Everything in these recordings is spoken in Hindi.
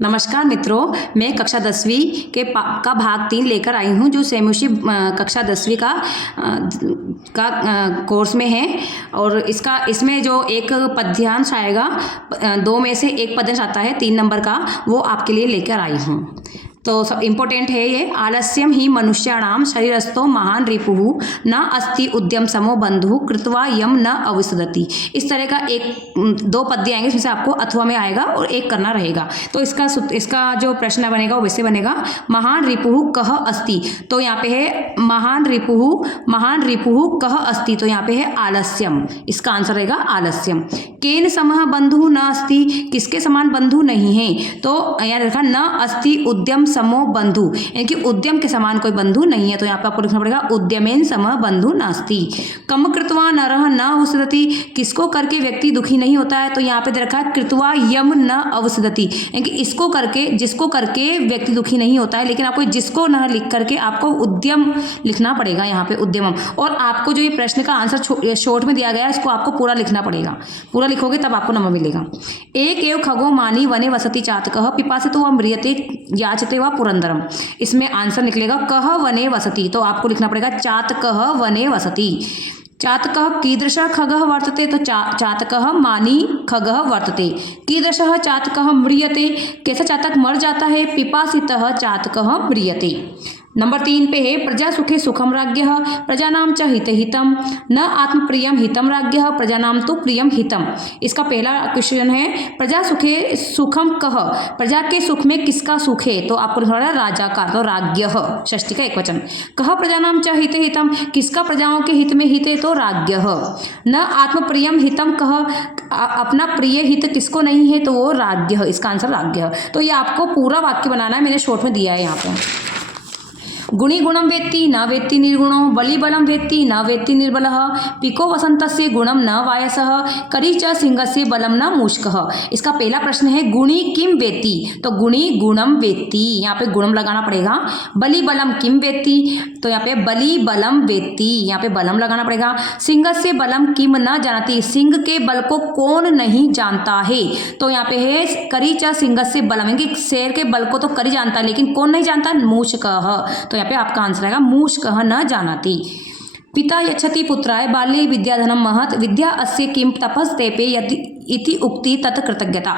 नमस्कार मित्रों, मैं कक्षा 10वीं का भाग 3 लेकर आई हूँ जो सेमुशी कक्षा 10वीं का कोर्स में है। और इसमें जो एक पद्यांश आएगा, 2 में से एक पद्यांश आता है 3 नंबर का, वो आपके लिए लेकर आई हूँ। तो सब इम्पोर्टेंट है ये। आलस्यम ही मनुष्याणाम शरीरस्थो महान रिपुः न अस्ति उद्यम समो बंधु कृत्वा यम न अविसदति। इस तरह का 2 पद्य आएंगे, इसमें से आपको अथवा में आएगा और एक करना रहेगा। तो इसका जो प्रश्न बनेगा वो वैसे बनेगा, महान रिपुः कह अस्ति। तो यहाँ पे है महान रिपुः कह अस्ति, तो यहाँ पे है आलस्यम। इसका आंसर रहेगा आलस्यम। केन समः बंधु न अस्ति, किसके समान बंधु नहीं है। तो यहाँ लिखा न अस्ति उद्यम समो बंधु, यानी कि उद्यम के समान कोई बंधु नहीं है। तो यहाँ पे आपको लिखना पड़ेगा उद्यमेन समः बंधु नास्ति। कम कृत्वा नरः न अवसदति, किसको करके व्यक्ति दुखी नहीं होता है। तो यहाँ पे दे रखा है कृत्वा यम न अवसदति, यानी कि जिसको करके व्यक्ति दुखी नहीं होता है। लेकिन आपको जिसको न लिख करके आपको उद्यम लिखना पड़ेगा यहाँ पे, उद्यमम। और आपको जो ये प्रश्न का आंसर शॉर्ट में दिया गया है, इसको आपको पूरा लिखना पड़ेगा। पूरा लिखोगे तब आपको नंबर मिलेगा। एक एव खगो मानी वने वसति चातकः पिपासितो व म्रियते याचते व पुरंदरम। इसमें आंसर निकलेगा कह वने वसति। तो आपको लिखना पड़ेगा चातकः वने वसति। चातकः कीदृशः खगः वर्तते, तो चातकः मानी खगः वर्तते। कीदृशः चातकः म्रियते, कैसा चातक मर जाता है। पिपासितः चातकः म्रियते। नंबर 3 पे है प्रजा सुखे सुखम राज्ञः प्रजानाम च हितम न आत्मप्रियम हितम राज्ञः प्रजानाम तो प्रियम हितम। इसका पहला क्वेश्चन है प्रजा सुखे सुखम कह, प्रजा के सुख में किसका सुख है। तो आपको लिखना है राजा का, तो राज्ञः षष्ठी का एकवचन। कह प्रजानाम च हितम, किसका प्रजाओं के हित में हित है, तो राज्ञः। न आत्मप्रियम हितम कह, अपना प्रिय हित किसको नहीं है, तो वो राज्ञः। इसका आंसर राज्ञः। तो ये आपको पूरा वाक्य बनाना है, मैंने शॉर्ट में दिया है यहाँ पे। गुणी गुणम वेत्ति न वेत्ति निर्गुणो, बलि बलम वेत्ति न वेत्ति निर्बलः, पिको वसंतस्य गुणम न वायसः, करी च सिंहस्य बलम न मूषकः। इसका पहला प्रश्न है गुणी किम वेत्ति, तो गुणी गुणम वेत्ति, यहाँ पे गुणम लगाना पड़ेगा। बलि बलम किम वेत्ति, तो यहाँ पे बलि बलम वेत्ति, यहाँ पे बलम लगाना पड़ेगा। सिंहस्य बलम किम न जानति, सिंह के बल को कौन नहीं जानता है। तो यहाँ पे है करी च सिंहस्य बलम, यानी शेर के बल को तो करी जानता है, लेकिन कौन नहीं जानता, मूषकः। तो यहाँ पे आपका आंसर आएगा मूषकः न जानाति। पिता यच्छति पुत्राय बाल्ये विद्याधनम महत् विद्या अस्य किम तपस्तेपे इति उक्ति तत् कृतज्ञता।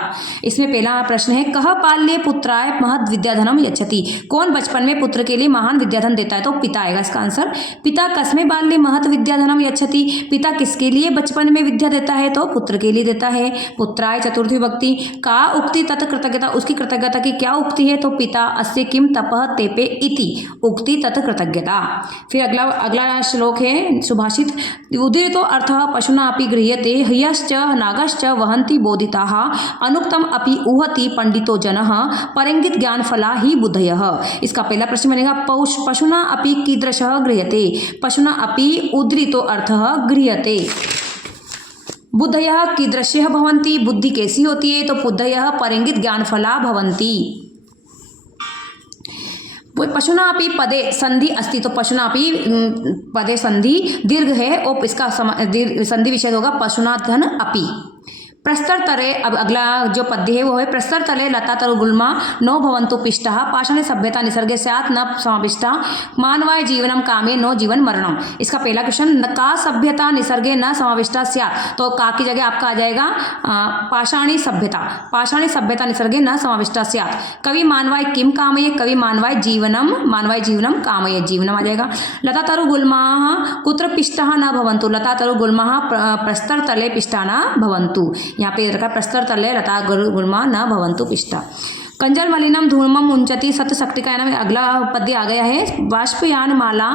इसमें पहला प्रश्न है कह बाल्ये पुत्राय महत् विद्याधनम यच्छति, कौन बचपन में पुत्र के लिए महान विद्याधन देता है, तो पिता आएगा इसका आंसर। पिता कस्मै बाल्ये महत् विद्याधनम यच्छति, पिता किसके लिए बचपन में विद्या देता है, तो पुत्र के लिए देता है। पुत्राय चतुर्थी विभक्ति का उक्ति तत् कृतज्ञता, उसकी कृतज्ञता की क्या उक्ति है, तो पिता अस्य किम तपः तेपे इति उक्ति तत् कृतज्ञता। फिर अगला श्लोक है सुभाषित। उदीरितो अर्थः पशुना अपि गृह्यते ह्यश्च नागश्च वहन्ति बोधिताः अनुक्तम अपि उहति पंडितो जनः परंगित ज्ञान फला ही बुद्धयः। इसका पहला प्रश्न बनेगा पशुना अपि कीदृशः गृह्यते, पशुना अपि उदीरितो अर्थः गृह्यते। बुद्धयः कीदृशः भवन्ति, बुद्धि कैसी होती है, तो बुद्धयः परंगित ज्ञान फला भवन्ति। पशुना अपि पदे संधि अस्ति, तो पशुना अपि पदे संधि दीर्घ है और इसका संधि विच्छेद होगा पशुना धन अपि। प्रस्तर तले, अब अगला जो पद्य है वो है प्रस्तर तले लता तरु गुल्मा नो भवन्तु पिष्टः पाषाणे सभ्यता निसर्गे स्यात् न समाविष्टा मानवाय जीवनम कामे नो जीवन मरणम। इसका पहला क्वेश्चन का सभ्यता निसर्गे न समाविष्टा स्यात्, तो का की जगह आपका आ जाएगा पाषाणी सभ्यता निसर्गे न समाविष्टा स्यात्। कवि मानवाय किम कामये, कवि मानवाय जीवनम कामये, जीवनम आ जाएगा। लता तरु गुल्माः कुत्र पिष्टः न भवन्तु, लता तरु गुल्माः प्रस्तर तले पिष्टा न भवन्तु। यहाँ पे रखा प्रस्तर तले लता गुल्मा न भवन्तु पिष्टा। कंजल मलिनम धूमम उंचति सप्तशक्तिकायां में अगला पद्य आ गया है। बाष्पयान माला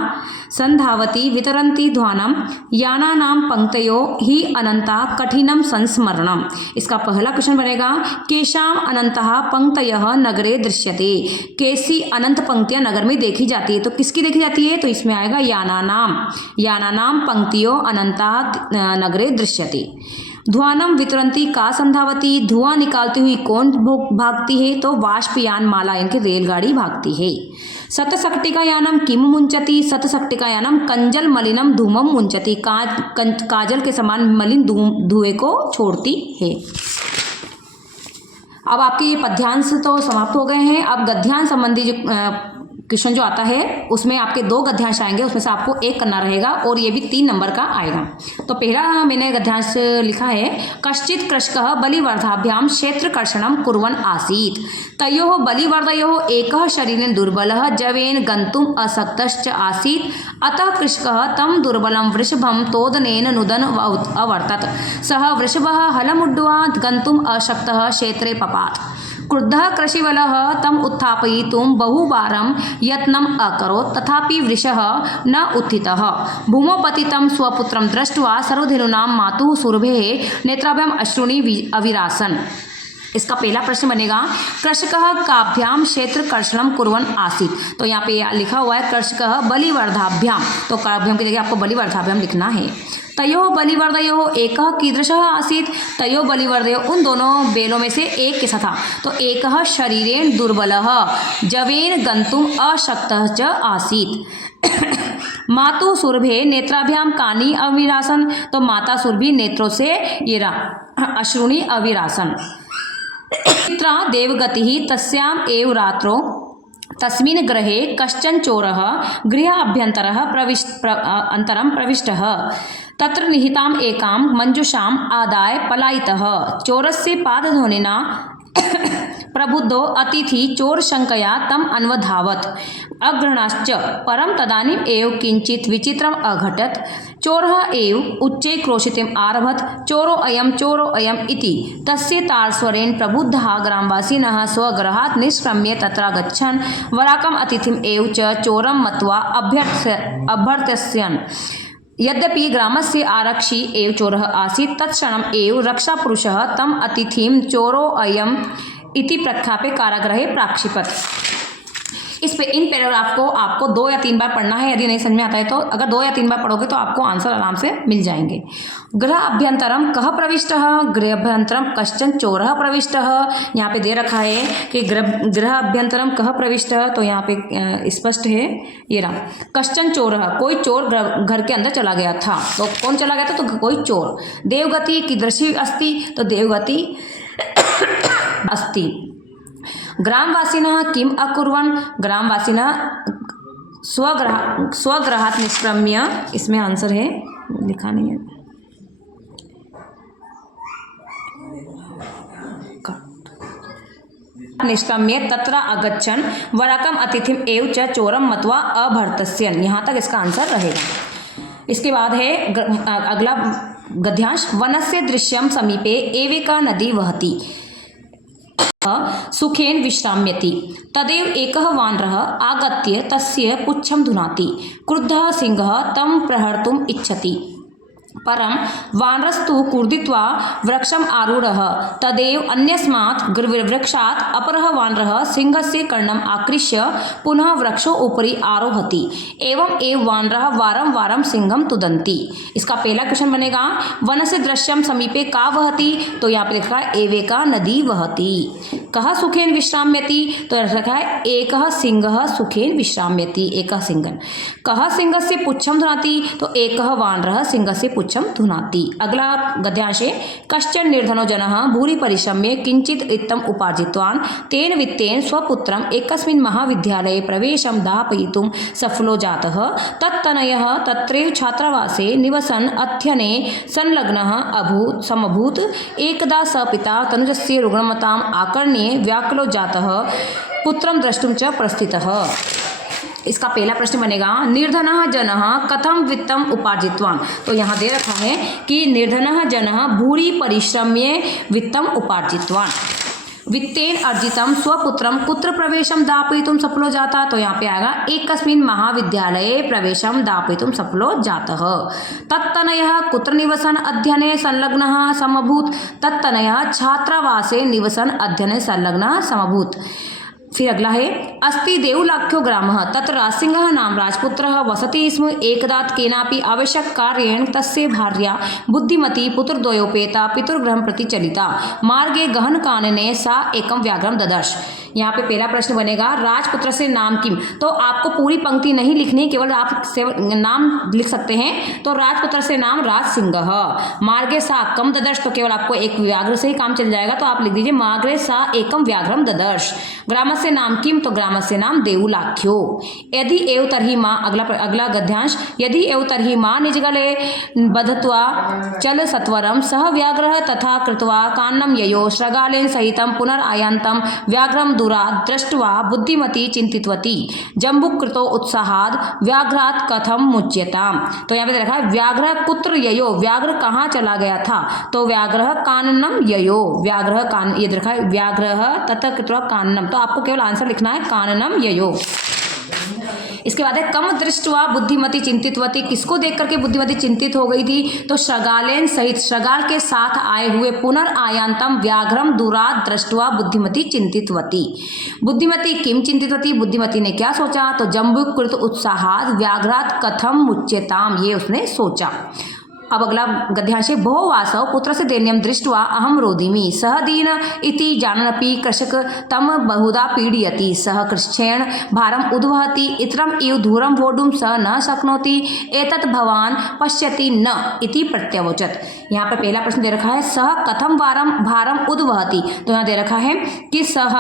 संधावती वितरंती ध्वानम यानानाम पंक्तयो ही अनंता कठिनम संस्मरणम। इसका पहला क्वेश्चन बनेगा केशाम अनंतः पंक्तयः नगरे दृश्यते, कैसी अनंत पंक्तियां नगर में देखी जाती है, तो किसकी देखी जाती है, तो इसमें आएगा यानानाम पंक्तियों अनंता नगरे दृश्यते। ध्वानम वितरंती का संधावती, धुआं निकालती हुई कौन भागती है, तो वाष्पयान माला यानी रेलगाड़ी भागती है। सतशक्तिकायानम किम मुंचति, सतशक्तिकायानम कंजल मलिनम धूमम मुंचति, काजल के समान मलिन धुएं को छोड़ती है। अब आपके ये पद्यांश तो समाप्त हो गए हैं। अब गद्यांश संबंधी जो क्वेश्चन जो आता है उसमें आपके 2 गद्यांश आएंगे, उसमें से आपको एक करना रहेगा और ये भी 3 नंबर का आएगा। तो पहला मैंने गद्यांश लिखा है, कश्चित् कृषकः बलिवर्धाभ्याम क्षेत्रकर्षणं कुर्वन् आसीत् तयोः बलिवर्धयोः एकः शरीरेण दुर्बलः जवेन गन्तुम् अशक्तश्च आसीत् अतः कृषकः तं दुर्बलं वृषभं तोदनेन नुदन् अवर्तत सः वृषभः हलमुड्ड्वा गन्तुम् अशक्तः क्षेत्रे पपात। क्रुद्धः कृषिवलः तम् उत्थापयितुं बहुवारं यत्नम् अकरोत् तथापि वृषः न उत्थितः। भूमौ पतितं स्वपुत्रं दृष्ट्वा सर्वधनुनां मातुः सुरभेः नेत्राभ्याम् अश्रूणि अविरासन्। इसका पहला प्रश्न बनेगा, कृषकः काभ्याम क्षेत्रकर्षणं कुर्वन् आसीत्। तो यहाँ पे लिखा हुआ है कृषकः बलिवर्धाभ्याम, तो काभ्याम की जगह आपको बलिवर्धाभ्याम लिखना है। तयोः बलिवर्धयोः एकः कीदृशः आसीत्, तयोः बलिवर्धयोः उन दोनों बेलों में से एक कैसा था। तो एकः शरीरेण दुर्बलः जवेन गन्तुम् अशक्तः च आसीत्। मातु सुरभे नेत्राभ्याम कानि अविरासन, तो माता सुरभि नेत्रों से ये अश्रूणि अविरासन। पित्रा देवगतिः तस्याम् एव रात्रौ तस्मिन् गृहे कश्चन चोरः गृहाभ्यन्तरः अंतरं प्रविष्टः तत्र निहिताम् एकां मञ्जूषाम् आदाय पलायितः। चोरस्य पादध्वनिना प्रबुद्धो अतिथि चोरशङ्कया तम् अन्वधावत् अग्रहणाश्च परं तदानीम् एव किञ्चित् विचित्रम् अघटत्। चोरः एव उच्चे क्रोशितुम् आरभत चोरो अयम् इति। तस्य तारस्वरेण प्रबुद्धः ग्रामवासिनः स्वगृहात् निष्क्रम्य तत्र गच्छन् वराकम् अतिथिम् एव च चोरं मत्वा अभ्यर्थयन्। यद्यपि ग्रामस्य आरक्षी एव चोरः आसीत् तत्क्षणम् एव रक्षापुरुषः तम् अतिथिं चोरो अयम् इति प्रख्याप्य कारागृहे प्राक्षिपत्। इन पैराग्राफ को आपको 2 या 3 बार पढ़ना है। यदि नहीं समझ में आता है तो अगर 2 या 3 बार पढ़ोगे तो आपको आंसर आराम से मिल जाएंगे। गृह अभ्यंतरम कः प्रविष्टः, गृह अभ्यंतरम कश्चन चोरः प्रविष्टः। यहाँ पे दे रखा है कि गृह अभ्यंतरम कः प्रविष्टः, तो यहाँ पे स्पष्ट है ये रहा, कश्चन चोरः कोई चोर घर के अंदर चला गया था। तो कौन चला गया था, तो कोई चोर। देवगति कीदृशी अस्ति, तो देवगति अस्ति। ग्रामवासिनः किम् अकुर्वन्, ग्रामवासिनः स्वगृहात् निष्क्रम्य, इसमें आंसर है लिखा नहीं है, निष्क्रम्य तत्र अगच्छन् वराकम् अतिथिम् एव च चोरं मत्वा अभर्त्स्यन्। यहाँ तक इसका आंसर रहेगा। इसके बाद है अगला गद्यांश, वनस्य दृश्यं समीपे एवेका नदी वहति सुखेन विश्राम्यति तदेव एकः वानरः आगत्य तस्य पुच्छं धुनाति। क्रुद्धः सिंहः तं प्रहर्तुम् इच्छति परं वानरस्तु कूर्दित्वा वृक्षम् आरूढः। तदेव अन्यस्मात् वृक्षात् अपरः वानरः सिंहस्य कर्णम् आकृष्य पुनः वृक्षोपरि आरोहति। एवं एव वानरः वारं वारं सिंहं तुदन्ति। इसका पहला क्वेश्चन बनेगा, वनस्य दृश्यं समीपे का वहति, तो यहाँ पे लिखा है एवेका नदी वहति। कः सुखेन विश्राम्यति, तो लिखा है एकः सिंहः सुखेन विश्राम्यति, एकः सिंहः। कः सिंहस्य पुच्छं धुनाति, तो एकः वानरः सिंहस्य पुच्छं धुनाति। अगला गद्यांश है, कश्चन निर्धनो जनः भूरि परिश्रम्य किंचित इत्थम् उपार्जितवान् तेन वित्तेन स्वपुत्रम् एकस्मिन् महाविद्यालये प्रवेशं दापयितुं सफलो जातः। तत्तनयः तत्रैव छात्रावासे निवसन् अध्ययने संलग्नः समभूत्। एकदा स पिता तनुजस्य रुग्णमताम् आकर्ण्य व्याकुलो जातः पुत्रं द्रष्टुं च प्रस्थितः। इसका पहला प्रश्न बनेगा, निर्धनः जनः कथं वित्तम् उपार्जितवान्, तो यहाँ दे रखा है कि निर्धनः जनः भूरि परिश्रम्य वित्तम् उपार्जितवान्। वित्तेन अर्जितं स्वपुत्रं कुत्र प्रवेशं दापयितुं सफलो जाता, तो यहाँ पे आएगा एकस्मिन् महाविद्यालये प्रवेशं दापयितुं सफलो जातः। तत्तनयः कुत्र निवसन् अध्ययने संलग्नः समभूत्, तत्तनयः छात्रावासे निवसन् अध्ययने संलग्नः समभूत्। फिर अगला है, अस्ति देवलाख्यो ग्रामः तत्र राजसिंहः नाम राजपुत्रः वसति स्म। एकदा केनापि आवश्यक कार्येण तस्य भार्या बुद्धिमती पुत्रद्वयोपेता पितृगृहं प्रति चलिता। मार्गे गहनकानने सा एकं व्याघ्रं ददर्श। यहाँ पे पहला प्रश्न बनेगा राजपुत्र से नाम किम। तो आपको पूरी पंक्ति नहीं लिखनी, केवल आप नाम लिख सकते हैं। तो राजपुत्र से नाम राज सिंह। मार्गे सा कम ददर्श, तो केवल आपको एक व्याघ्र से ही काम चल जाएगा, तो आप लिख दीजिए मार्गे सा एकम व्याघ्रम ददर्श। ग्रामस्य नाम किम, तो ग्रामस्य नाम देवुलाख्यो। यदि एव तर्हि माँ, अगला गद्यांश, यदि एव तर्हि माँ निजगले बधत्वा चल सत्वरम सह व्याघ्र तथा कृत्वा कान्नम ययो श्रगालेन सहितं पुनरायान्तं व्याघ्रम दूरात् दृष्ट्वा बुद्धिमती चिंतितवती जम्बुक कृतो उत्साहाद व्याघ्रात् कथम मुच्यताम। तो यहाँ पे देखा है व्याघ्र कुत्र ययो, व्याघ्र कहाँ चला गया था, तो व्याघ्र काननम ययो, व्याघ्र कान, ये देखा है व्याघ्र तथा कृत्वा काननम, तो आपको केवल आंसर लिखना है काननम ययो। इसके बाद है कम दृष्टवा बुद्धिमती चिंतितवती, किसको देख करके बुद्धिमती चिंतित हो गई थी, तो श्रगालेन सहित, श्रगाल के साथ आए हुए पुनरायान्तम व्याघ्रम दूरात् दृष्टवा बुद्धिमती चिंतितवती। बुद्धिमती किम चिंतितवती, बुद्धिमती ने क्या सोचा, तो जम्बुकृत उत्साहात् व्याघ्रात् कथम मुच्यताम, ये उसने सोचा। अब अगला गद्यांश, भो वासव पुत्र से दैन्यम दृष्ट्वा अहम रोदिमि सह दीन इति जाननपि कृषक तम बहुधा पीडयति सह कृच्छेण भारम उद्वहति इतरम इव दूरम वोढुम स न शक्नोति एतत् भवान पश्यति न इति प्रत्यवोचत। यहाँ पर पहला प्रश्न दे रखा है सह कथम भारम उद्वहति, तो यहाँ दे रखा है कि सह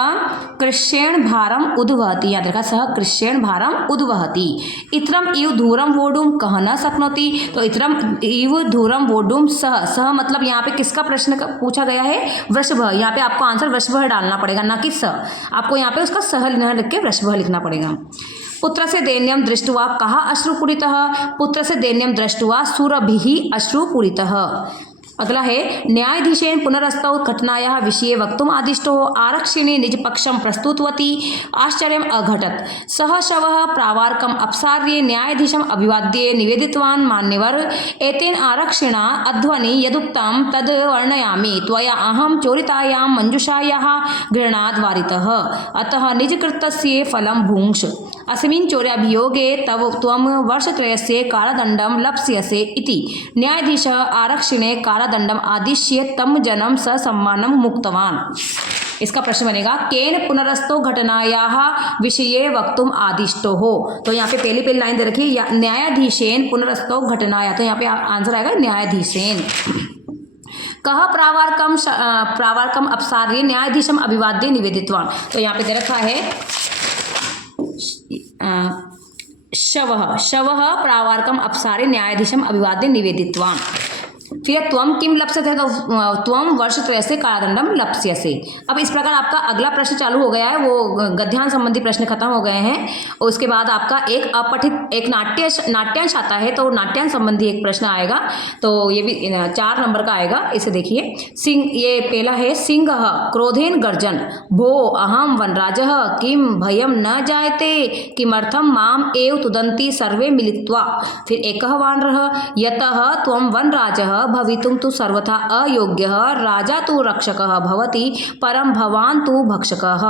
कृच्छेण भारम उद्वहति, यहाँ दे रखा सह कृच्छेण भारम उद्वहति। इतरम इव दूरम वोढुम कह न शक्नोति, तो इतरम इव धूरम वोडुम सह, सह मतलब यहाँ पे किसका प्रश्न पूछा गया है, वृषभ। यहाँ पे आपको आंसर वृषभ डालना पड़ेगा, ना कि स। आपको यहाँ पे उसका सह लिख के वृषभ लिखना पड़ेगा। पुत्र से दैन्यम दृष्ट्वा कहा अश्रुपूरितः, पुत्र से दैन्यम दृष्ट्वा सुरभिः अश्रुपूरितः। अगला है न्यायाधीशेन पुनरस्तौ घटनायाः विषये वक्तुम आदिष्टो आरक्षिणे निज पक्षम प्रस्तुतवती आश्चर्यम अघटत सह शवः प्रावार्कम अपसार्ये न्यायाधीशम अभिवाद्ये निवेदितवान् मान्यवर एतेन आरक्षिणा अध्वनि यदुक्तं तद् वर्णयामि त्वया अहं चोरितायां मंजुषायाः गृह्णाद् वारितः अतः निजकृतस्य फलं भुङ्क्ष अस्मिन् चौर्याभियोगे तव त्वं वर्षत्रयस्य कारादण्डं लप्स्यसे इति न्यायाधीशः आरक्षिणे कारादण्डम् आदिश्य तम जनम ससम्मानं मुक्तवान्। इसका प्रश्न बनेगा केन पुनरस्तो घटनायाः विषये वक्तुम आदिष्टो हो, तो यहाँ पे पहली लाइन दे रखी है न्यायाधीशेन पुनरस्तो घटनाया, तो यहाँ पे आंसर आएगा न्यायाधीशेन। कह प्रावार्कम अपसार्य न्यायाधीशम अभिवाद्य निवेदितवान्, तो यहाँ पे दे रखा है शवः प्रावार्कम अपसार्य न्यायाधीशम अभिवाद्य निवेदितवान्। फिर त्वम किम लप्स्यते, तो त्वम वर्षत्रय से कारादंडम लप्स्यसे। अब इस प्रकार आपका अगला प्रश्न चालू हो गया है, वो गद्यांश संबंधी प्रश्न खत्म हो गए हैं। और उसके बाद आपका एक अपठित एक नाट्यांश आता है, तो नाट्यांश संबंधी एक प्रश्न आएगा, तो ये भी 4 नंबर का आएगा। इसे देखिए, सिंह, ये पहला है सिंह क्रोधेन गर्जन भो अहम वनराजः किम भयम न जायते किमर्थम माम एव तुदंती सर्वे मिलित्वा। फिर एकः वानरः यतः त्वं वनराजः भवितुं तु सर्वथा अयोग्यः राजा तु रक्षकः भवति परं भवान् तु भक्षकः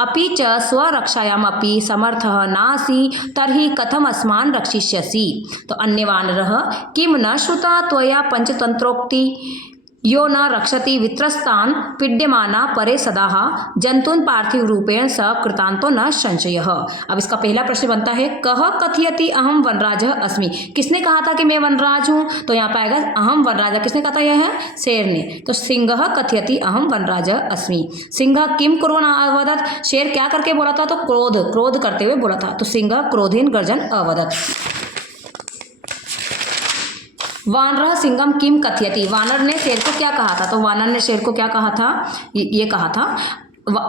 अपि च स्वरक्षायामपि समर्थः नासि तर्हि कथम अस्मान् रक्षिष्यसि। तो अन्य वानरः किं न श्रुता त्वया पंचतंत्रोक्ति यो न रक्षति वित्रस्तान् पीड्यमाना परे सदाः जंतून् पार्थिव रूपेण स कृतांतो न संशयः। अब इसका पहला प्रश्न बनता है कह कथयति अहम वनराजः अस्मि, किसने कहा था कि मैं वनराज हूँ, तो यहाँ पे आएगा अहम वनराजा, किसने कहा था, यह है शेर ने। तो सिंहः कथयति अहम वनराजः अस्मि। सिंह किम कुर्वन् अवदत्, शेर क्या करके बोला था, तो क्रोध करते हुए बोला था। तो सिंह क्रोधेन गर्जन अवदत्। वानरः सिंहम किम कथयति, वानर ने शेर को क्या कहा था, तो वानर ने शेर को क्या कहा था, ये कहा था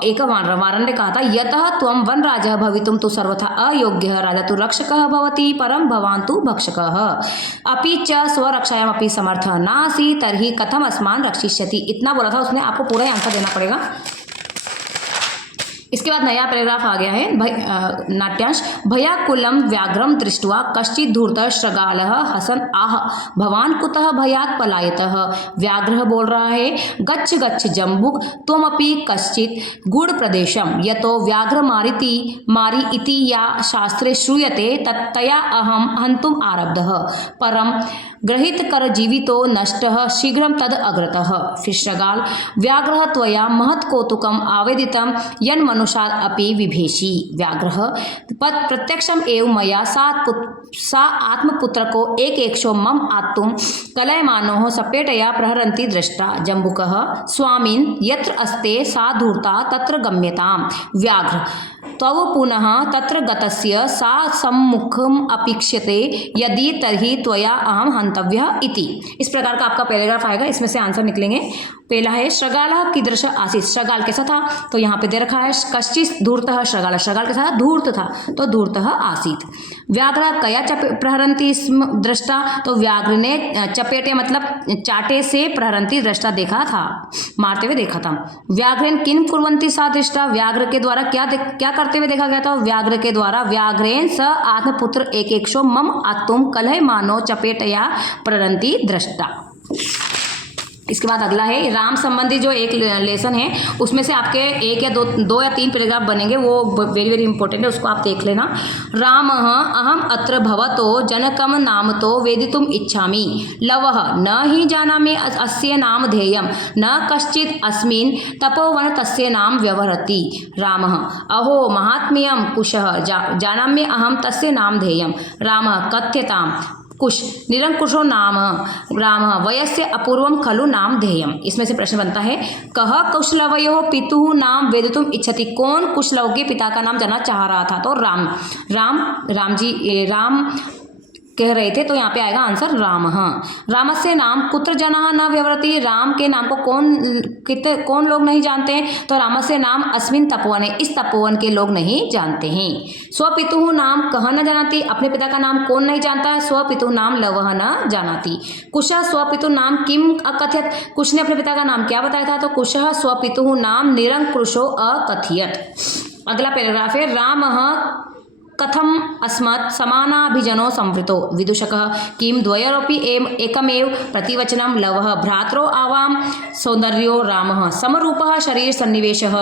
एक वानर ने कहा था यतः त्वं वनराजः भवितुं तु सर्वथा अयोग्यः राजा तु रक्षकः भवति परं भवान् तु भक्षकः अपि च स्वरक्षायामपि समर्थः नासि तर्हि कथम अस्मान् रक्षिष्यति। इतना बोला था उसने, आपको पूरा आंसर देना पड़ेगा। इसके बाद नया पैराग्राफ आ गया है नाट्यांश। भयाकुलं व्याघ्रम दृष्ट्वा कश्चित् धूर्तः श्रगालः हसन आह भवान कुतः भयात् पलायतः। व्याघ्र बोल रहा है गच्छ गच्छ जम्बुक त्वमपि कश्चित् गूढ़ प्रदेशम यतो व्याघ्र मारी इति या शास्त्रे श्रूयते तत्तया अहम हन्तुम आरब्धः परम ग्रहित कर जीवितो नष्टः शीघ्रं तद अग्रतः। फिर श्रगाल व्याघ्रः त्वया महत् कौतुकम् आवेदितं यन्मनो अनुसार अपि विभेषि व्याघ्रः प्रत्यक्षम एव मया सा आत्मपुत्रको एकेक्षो मम आत्तुं कलयमानोः सपेटया प्रहरन्ति दृष्टा जम्बुकः स्वामिन् यत्र अस्ते सा धूर्ता तत्र गम्यताम् व्याघ्र तव पुनः तत्र गतस्य सा सम्मुखम अपेक्षते यदि तर्हि त्वया अहम हंतव्यः इति। इस प्रकार का आपका पैराग्राफ आएगा, इसमें से आंसर निकलेंगे। पहला है श्रगालः कीदृश आसीत्, श्रगाल कैसा था, तो यहाँ पे दे रखा है कश्चित् धूर्तः श्रगाल, श्रगाल कैसा था, धूर्त था, तो धूर्तः आसीत्। व्याघ्र कया प्रहरन्ति स्म दृष्टा, तो व्याघ्र ने चपेटे मतलब चाटे से प्रहरन्ति दृष्टा देखा था, मारते हुए देखा था। व्याघ्रेन किन कुर्वन्ति सा दृष्टा, व्याघ्र के द्वारा क्या करते हुए देखा गया था, व्याघ्र के द्वारा व्याघ्रेन स आत्मपुत्र एकेक्षो मम आत्तुम कलह मानो चपेटया प्रहरन्ति दृष्टा। इसके बाद अगला है राम संबंधी जो एक लेसन है, उसमें से आपके एक या दो या तीन पैराग्राफ बनेंगे, वो वेरी वेरी इंपॉर्टेंट है, उसको आप देख लेना। राम अहम अत्र भवतो जनकम नामतो वेदितुम इच्छामि लवः न हि जानामि अस्य नाम ध्येयं न कश्चित् अस्मिन् तपोवन तस्य नाम व्यवहरति। रामः अहो महात्म्यं कुशः जानामि अहम तस्य नाम ध्येयं। रामः कथ्यताम् कुश निरंकुशो नाम राम वयस्य अपूर्वम खलु नाम ध्येयम। इसमें से प्रश्न बनता है कह कुशलवयो पितुः नाम वेदितुम इच्छति, कौन कुशलव के पिता का नाम जानना चाह रहा था, तो राम कह रहे थे, तो यहाँ पे आएगा आंसर रामः। रामस्य नाम कुत्र जनः न व्यवहरति, राम के नाम को कौन लोग नहीं जानते हैं, तो रामस्य नाम अस्मिन् तपोवने, इस तपोवन के लोग नहीं जानते हैं। स्वपितुः नाम कह न जानाति, अपने पिता का नाम कौन नहीं जानता है, स्वपितुः नाम लवः न जानाति। कुशः स्वपितुः नाम किम अकथयत, कुश ने अपने पिता का नाम क्या बताया था, तो कुशः स्वपितुः नाम निरंकुशो अकथयत। अगला पैराग्राफ है रामः कथम अस्मत् समानाभिजनो संवृतो, विदूषकः किम द्वयोरपि एकमेव प्रतिवचनं लवः भ्रातरो आवाम सौंदर्यो रामः समरूपः शरीर सन्निवेशः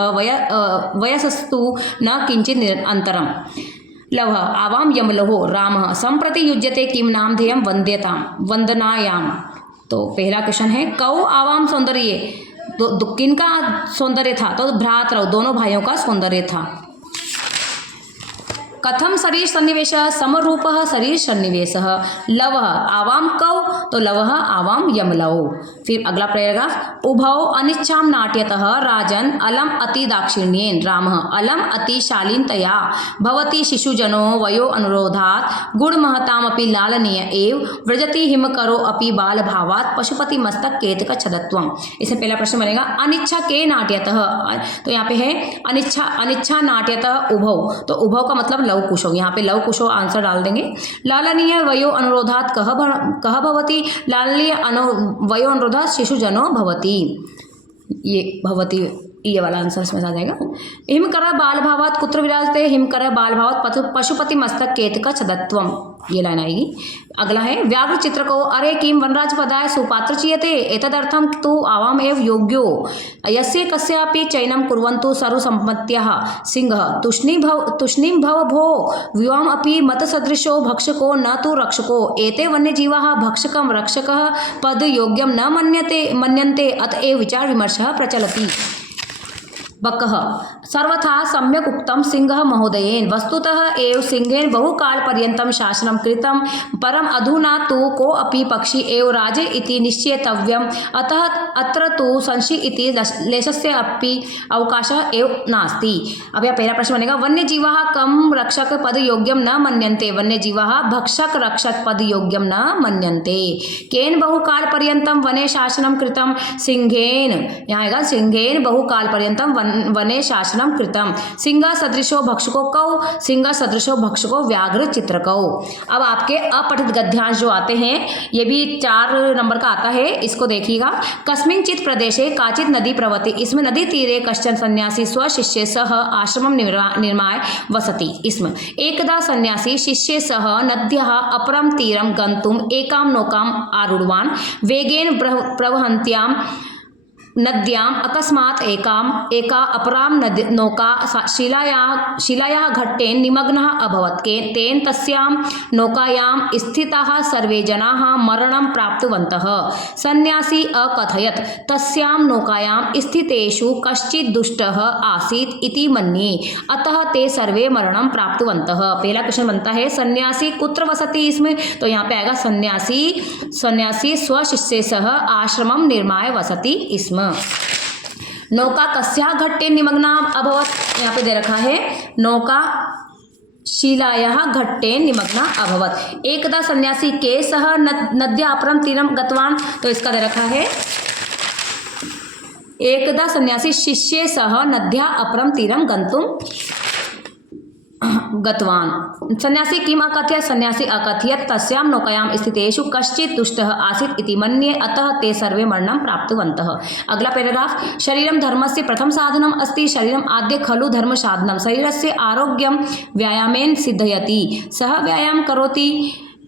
वयसस्तु न किंचित् अंतरम्। लवः आवाम यमलहो रामः संप्रति युज्यते किम नाम ध्येयं वंद्यताम वंदनायाम। तो पहला क्वेश्चन है कौ आवाम सौंदर्य, किनका सौंदर्य था, तो भ्रातरौ दोनों भाइयों का सौंदर्य था। कथम शरीर सन्निवेश, समरूपः शरीर सन्निवेशः। लवः आवाम कौ, तो लवः आवाम यमलौ। फिर अगला पैराग्राफ उभौ अनिच्छाम नाट्यतः राजन अलम अति दाक्षिण्येन, रामः अलम अति शालीनतया भवति शिशुजनो वयो अनुरोधात् गुणमहतामपि लालनीय एव व्रजति हिमकरो अपि बालभावात् पशुपति मस्तक केतक छदत्वम। इससे पहला प्रश्न बनेगा अनिच्छा के नाट्यतः, तो यहाँ पे है अनिच्छा नाट्यतः उभौ, तो उभौ का मतलब लव कुशो, यहाँ पे लव कुशो आंसर डाल देंगे। लालनीय वयो अनुरोधात कह भवति, लालनीय वयो अनुरोधात शिशु जनो भवति, ये भवति ये वाला आंसर इसमें आ जाएगा। हिमकर बाल भावात कुत्र विराजते, हिमकर बाल भावात पशुपति मस्तक केतक छदत्वम, ये लाइन आएगी। अगला है व्याघ्र चित्र को अरे किम वनराज पदाय सुपात्र चीयते एतदर्थम तु आवाम एव योग्यो यस्य कस्यापि चयनं कुर्वन्तु सर्वसम्मत्यः सिंहः तुष्णीं भव भो विवाम अपि मतसदृशो भक्षको न तु रक्षको एते वन्यजीवाः भक्षकं रक्षकः पद योग्यं न मन्यन्ते अतएव विचार विमर्शः प्रचलति। बकः सर्वथा सम्यक उक्तम सिंहः महोदयेन, वस्तुतः एव सिंहेन बहुकाल पर्यन्तं शासनं कृतं, परम अधुना तु को अपि पक्षी एव राजे इति निश्चेतव्यम्, अतः अत्र तु संशय इति लेशस्य अपि अवकाशः एव नास्ति। अब यह पहला प्रश्न बनेगा वन्यजीवाः कम रक्षक पद योग्यं न मन्यन्ते, वन्यजीवाः भक्षक रक्षक पद योग्यं न मन्यन्ते। केन बहुकाल पर्यन्तं वने शासनं कृतं, सिंहेन, यहाँ आएगा सिंहेन बहुकाल पर्यन्तं वने शासनम कृतम, सिंह सदृशो भक्षको कौ, सिंह सदृशो भक्षको व्याघ्र चित्रकौ। अब आपके अपठित गद्यांश जो आते हैं ये भी 4 नंबर का आता है, इसको देखिएगा। कस्मिंचित् प्रदेशे काचित् नदी प्रवहति, इसमें नदी तीरे कश्चन सन्यासी स्वशिष्ये सह आश्रमं निर्माय वसति। इसमें एकदा सन्यासी शिष्ये सह नद्याः अपरं तीरं गन्तुम् एकां नौकाम् आरूढवान्, वेगेन प्रवहन्त्यां नद्याम् अकस्मात् एका अपरां नौका शिलायाः घट्टेन निमग्नः अभवत्। तेन तस्यां नौकायां स्थिताः सर्वे जनाः मरणं प्राप्तवन्तः। सन्यासी अकथयत्, तस्यां नौकायां स्थितेषु कश्चित् दुष्टः आसीत् इति मन्ये, अतः ते सर्वे मरणं प्राप्तवन्तः। पहला क्वेश्चन बनता है सन्यासी कुत्र वसति इसमें, तो यहाँ पे आएगा सन्यासी स्वशिष्य सह आश्रमं निर्माय वसति स्म। नौका कस्याः घट्टे निमग्ना अभवत्, यहाँ पे दे रखा है नौका शिलायाः घट्टे निमग्ना अभवत्। एकदा सन्यासी के सह नद्या अपरं तीरं गतवान्, तो इसका दे रखा है एकदा सन्यासी शिष्ये सह नद्या अपरं तीरं गतवान्। सन्यासी किम अकथयत्, सन्यासी अकथयत् तस्यां नौकायां स्थितेषु कश्चित् दुष्टः आसीत् इति मन्ये, अतः ते सर्वे मरणं प्राप्तवन्तः। अगला पैराग्राफ, शरीरं धर्मस्य प्रथम साधनम् अस्ति। शरीरम् आद्य खलु धर्म साधनं। शरीरस्य आरोग्यं व्यायामेन सिद्धयति। सः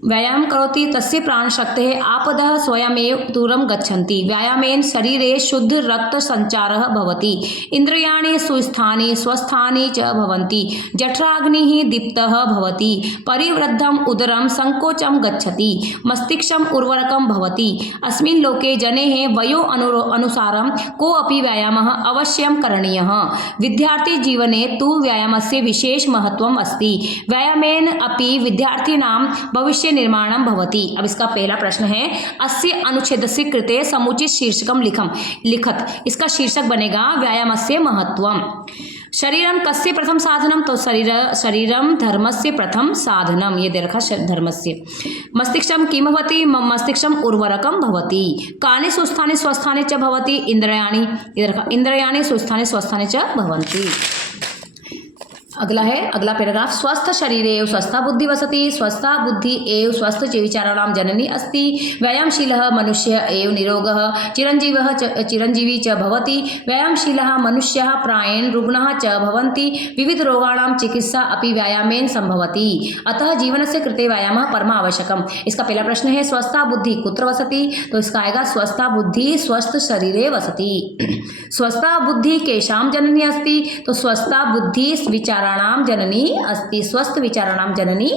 व्यायाम करोति तस्य प्राणशक्तेः आपदः स्वयमेव दूरं गच्छन्ति। व्यायामेन शरीरे शुद्ध रक्त संचारः भवति। इन्द्रियाणि सुस्थानि स्वस्थानि च भवन्ति। जठराग्निः दीप्तः भवति। परिवृद्धम् उदरं संकोचं गच्छति। मस्तिष्कम् उर्वरकं भवति। अस्मिन् लोके जनेः वयो अनुसारं कोऽपि व्यायामः अवश्यं करणीयः। विद्यार्थी जीवने तु व्यायामस्य विशेष महत्वम् अस्ति। व्यायामेन अपि विद्यार्थिनां भविष्य निर्माणं भवति। अब इसका पहला प्रश्न है अस्य अनुच्छेदस्य कृते समुचित शीर्षकं लिखत। इसका शीर्षक बनेगा व्यायामस्य महत्वम्। शरीरम कस्य प्रथम साधनम, तो शरीरम धर्मस्य प्रथम साधनम, ये दे रखा धर्मस्य। मस्तिष्कं किं भवति, मस्तिष्कम् उर्वरकं भवति। कानि सुस्थानि स्वस्थानि च भवति, इंद्रियाणि, ये रखा इंद्रियाणि सुस्थानि स्वस्थानि च भवन्ति। अगला पैराग्राफ, स्वस्थ शरीरे एव स्वस्था बुद्धि वसति। स्वस्था बुद्धि एव स्वस्थ विचाराणां जननी अस्ति। व्यायामशीलः मनुष्यः एव निरोगः चिरंजीवी च भवति। व्यायामशीलः मनुष्यः प्रायेण रुग्णः च भवन्ति। विविध रोगाणां चिकित्सा अपि व्यायामेन संभवति। अतः जीवनस्य कृते व्यायामः परम आवश्यकम्। इसका पहला प्रश्न है स्वस्था बुद्धि कुत्र वसति, तो इसका आएगा स्वस्था बुद्धि स्वस्थ शरीरे वसति। स्वस्था बुद्धि केषां जननी अस्ति, तो स्वस्था बुद्धि विचाराणां जननी अस्ति। स्वस्थ विचाराणां जननी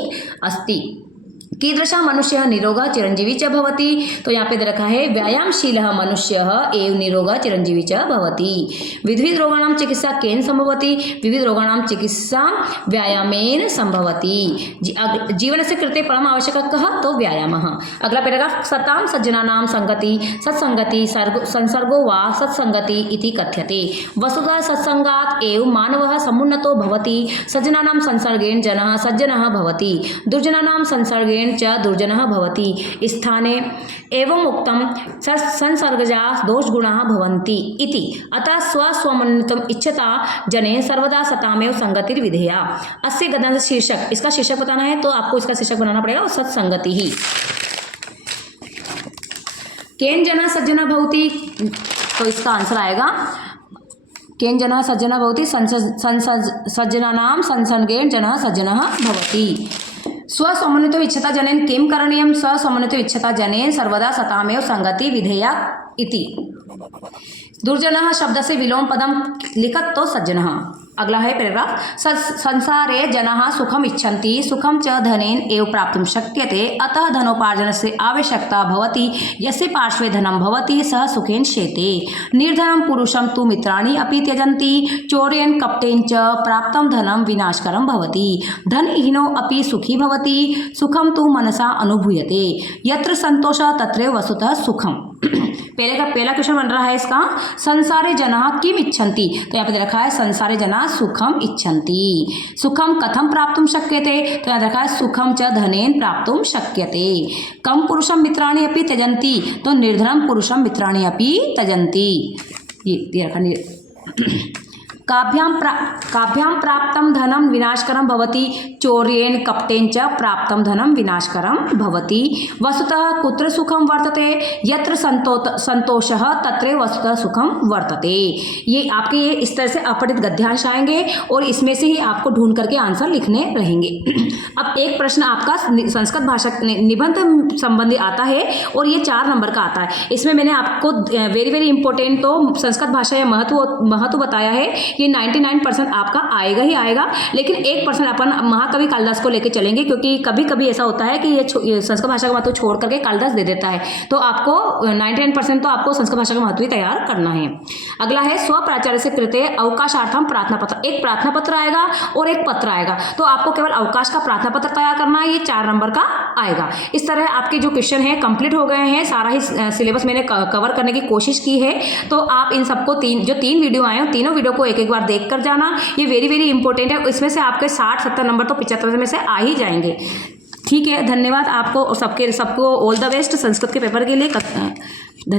अस्ति। कीदृशः मनुष्यः निरोगः चिरंजीवी च भवति, तो यहाँ पे दे रखा है व्यायामशीलः मनुष्यः एव निरोगः चिरंजीवी च भवति। विविध रोगाणां चिकित्सा केन संभवति, विविध रोगाणां चिकित्सा व्यायामेन संभवति। जीवनस्य कृते परम आवश्यकः कः, तो व्यायामः। अगला पैराग्राफ, सतां सज्जनानां संगति सत्संगति संसर्गो वा सत्संगति इति कथ्यते। वस्तुतः सत्संगात् एव मानवः समुन्नतो भवति। सज्जनानां संसर्गेण जनः सज्जनः भवति। दुर्जनानां संसर्गेण च दुर्जनः भवति। स्थाने एवं उक्तं संसर्गजा दोषगुणाः भवन्ति इति। अतः स्वसमुन्नतम् इच्छता जने सर्वदा सतामेव संगतिर्विधेया। अस्य गद्य शीर्षक, इसका शीर्षक बताना है तो आपको इसका शीर्षक बनाना पड़ेगा सत्संगति ही। केन जना सज्जना भवति, तो इसका आंसर आएगा केन जना सज्जना भवति सज्जनानां संसर्गेण जनः सज्जनः भवति। स्वसमुन्नतो इच्छता जनेन किं करणीयं, स्वसमुन्नतो इच्छता जनेन सर्वदा सतामेव संगति विधेया इति। दुर्जनः शब्द से विलोम पदम लिखत तो सज्जनः। अगला है पैराग्राफ, संसारे जनाः सुखम इच्छन्ति। सुखम च धनेन एव प्राप्तुं शक्यते। अतः धनोपार्जनस्य आवश्यकता भवति। यस्य पार्श्वे धनं भवति सः सुखेन शेते। निर्धनं पुरुषं तु मित्राणि अपि त्यजन्ति। चौर्येण कपटेन च प्राप्तं धनं विनाशकरं भवति। धनहीनो अपि सुखी भवति। सुखम तु मनसा अनुभूयते। यत्र संतोषः तत्रैव वस्तुतः सुखम। पहला क्वेश्चन बन रहा है इसका, संसारे जनाः किम इच्छन्ति, तो यहाँ पे रखा है संसारे जनाः सुखम इच्छन्ति। सुखम कथम प्राप्तुं शक्यते, तो यहाँ रखा है सुखम च धनेन प्राप्तुं शक्यते। कम पुरुषम मित्राणि अपि त्यजन्ति, तो निर्धनम पुरुषम मित्राणि अपि त्यजन्ति। ये रखा काभ्यां प्राप्तं धनं विनाशकरं भवति, चौर्येण कपटेन च प्राप्तं धनं विनाशकरं भवति। वस्तुतः कुत्र सुखं वर्तते, यत्र संतोषः तत्र वस्तुतः सुखम वर्तते। ये आपके ये इस तरह से अपठित गद्यांश आएंगे और इसमें से ही आपको ढूंढ करके आंसर लिखने रहेंगे। अब एक प्रश्न आपका संस्कृत भाषा निबंध संबंधी आता है और ये 4 नंबर का आता है। इसमें मैंने आपको वेरी वेरी इंपॉर्टेंट तो संस्कृत भाषा या महत्व बताया है। ये 99% आपका आएगा ही आएगा, लेकिन 1% अपन महाकवि कालिदास को लेके चलेंगे, क्योंकि कभी कभी ऐसा होता है कि ये संस्कृत भाषा का महत्व छोड़ करके कालिदास दे देता है। तो आपको 99% तो आपको संस्कृत भाषा का महत्व ही तैयार करना है। अगला है स्वप्राचार्य से कृते अवकाशार्थम प्रार्थना पत्र। एक प्रार्थना पत्र आएगा और एक पत्र आएगा, तो आपको केवल अवकाश का प्रार्थना पत्र तैयार करना है। ये 4 नंबर का आएगा। इस तरह आपके जो क्वेश्चन है कंप्लीट हो गए हैं। सारा ही सिलेबस मैंने कवर करने की कोशिश की है। तो आप इन सबको जो 3 वीडियो आए हैं, तीनों वीडियो को एक एक बार देख कर जाना। ये वेरी वेरी इंपॉर्टेंट है। इसमें से आपके 60-70 नंबर तो 75 में से आ ही जाएंगे। ठीक है, धन्यवाद आपको सबको ऑल द बेस्ट संस्कृत के पेपर के लिए। धन्यवाद।